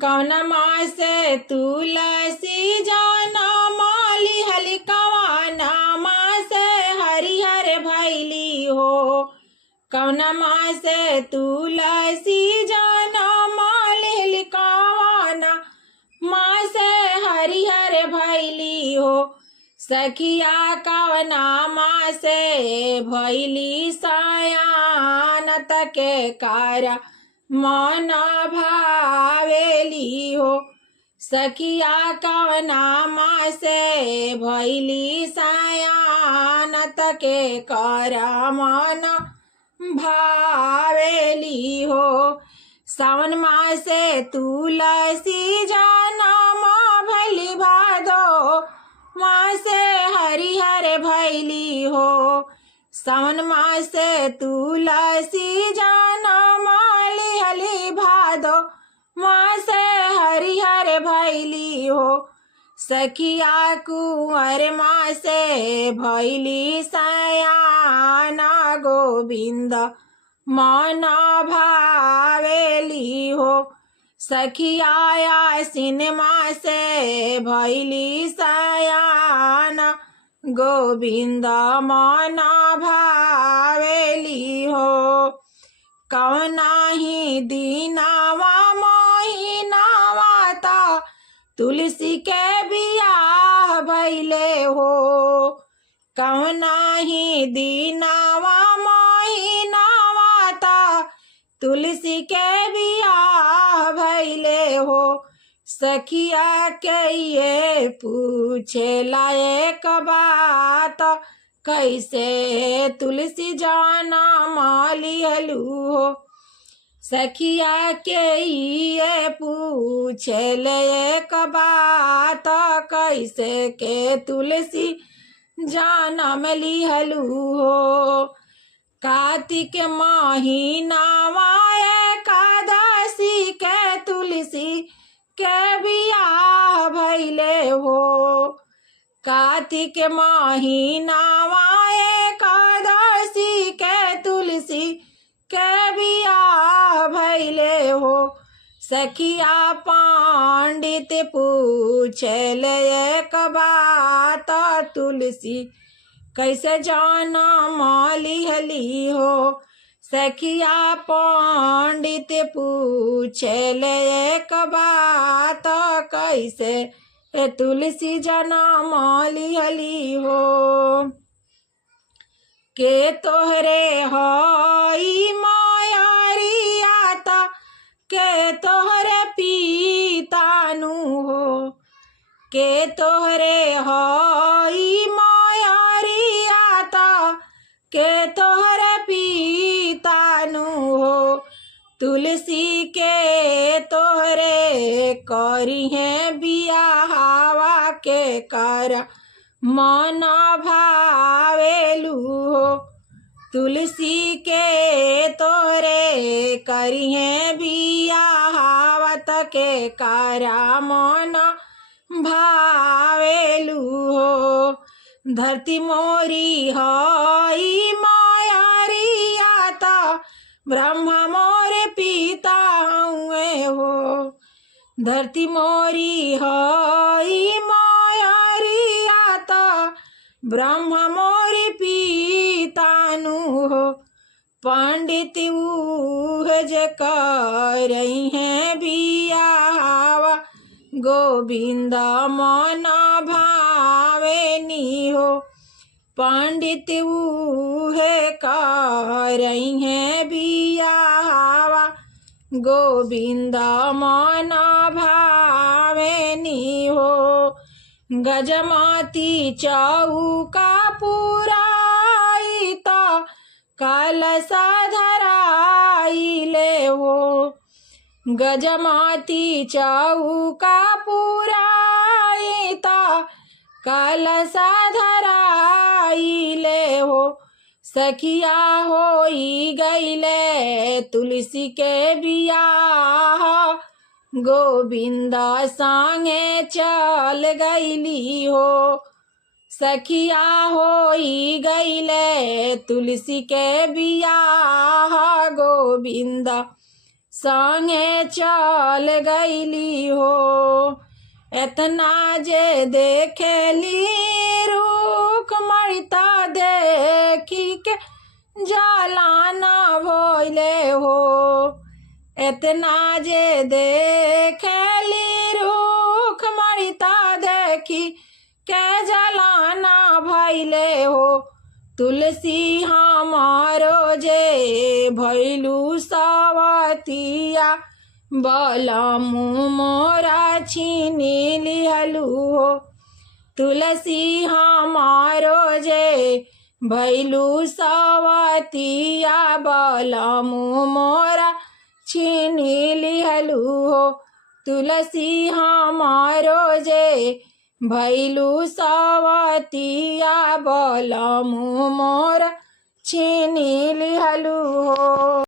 कौन मासे तुलसी जनम लिहली कौन मासे हरिहर भैली हो। कौन मासे तुलसी जनम लिहली कौन मासे हरिहर भैली हो। सखिया कौन मासे भैली सयान तके कारा मन भावेली हो। सखिया कौन मासे भैली सयान तके कारा मन भावेली हो। सावन मासे तुलसी जनम भैली भादो मासे हरिहर भैली हो। सावन मासे तुलसी जनम लिहली भादो मासे हरिहर भैली हो। सखिया कुंवर मासे भैली सयान गोविंद मन भावेली हो। सखिया आसीन मासे भैली सयान गोविंद मन भावेली हो। कौनाही दीनावा महीनावा ता तुलसी के बियाह भैले हो। कौनाही दीनावा महीनावा ता तुलसी के बियाह भैले हो। सखिया के ये पूछे लायक बात कैसे तुलसी जनम लिहलू हो। सखिया के ये पूछे लायक बात कैसे के तुलसी जनम लिहलू हो। कार्तिक महीनावा एकादशी के तुलसी के बियाह भैले हो। कार्तिक महीनावा एकादशी के तुलसी के बियाह भैले हो। सखिया पंडित पूछल एक बात तुलसी कैसे जनम लिहली हो। सखिया पंडित पूछल एक बात कैसे तुलसी जनम लिहली हो। के तोहरे हई मायारिया ता के तोहरे पीतानु हो। के तोहरे हई मायारिया ता के तोहरे पीतानु हो। तुलसी के तोहरे करी है बियाहवा के कर मन भावेलू हो। तुलसी के तोरे करी है बियाहवत के कारा मन भावेलू हो। धरती मोरी हई मायारिया ता ब्रह्मा मोरे पिता हुए हो। धरती मोरी हई मायारिया ता ब्रह्मा मोरी पितानु हो। पंडित उह जे करई है बियाहवा गोविंद मन भावेनी हो। पंडित उहे करई है बियाहवा गोविंद मन भावेनी हो। गजमती चौका पुराई ता कलशा धराइले हो। गजमती चौका पुराई ता कलशा धराइले हो। सखिया होई गईले तुलसी के बियाह गोविंद संगे चल गईली हो। सखिया होई गईले तुलसी के बियाह गोविंद संगे चल गईली एतना जे देखेली रूख मरिता देखी के जाला ना भइले हो। एतना जे देखेली रूख मरिता देखी के जाला ना भइले हो। तुलसी हमारो जे भैलू सवतिया बलमु मोरा छीनी लिहलू हो। तुलसी हमारो जे भैलू सवतिया बलमु मोरा छीनी लिहलू हो। तुलसी हमारो जे भैलू सवतिया बलमु मोरा छीनी लिहलू हो।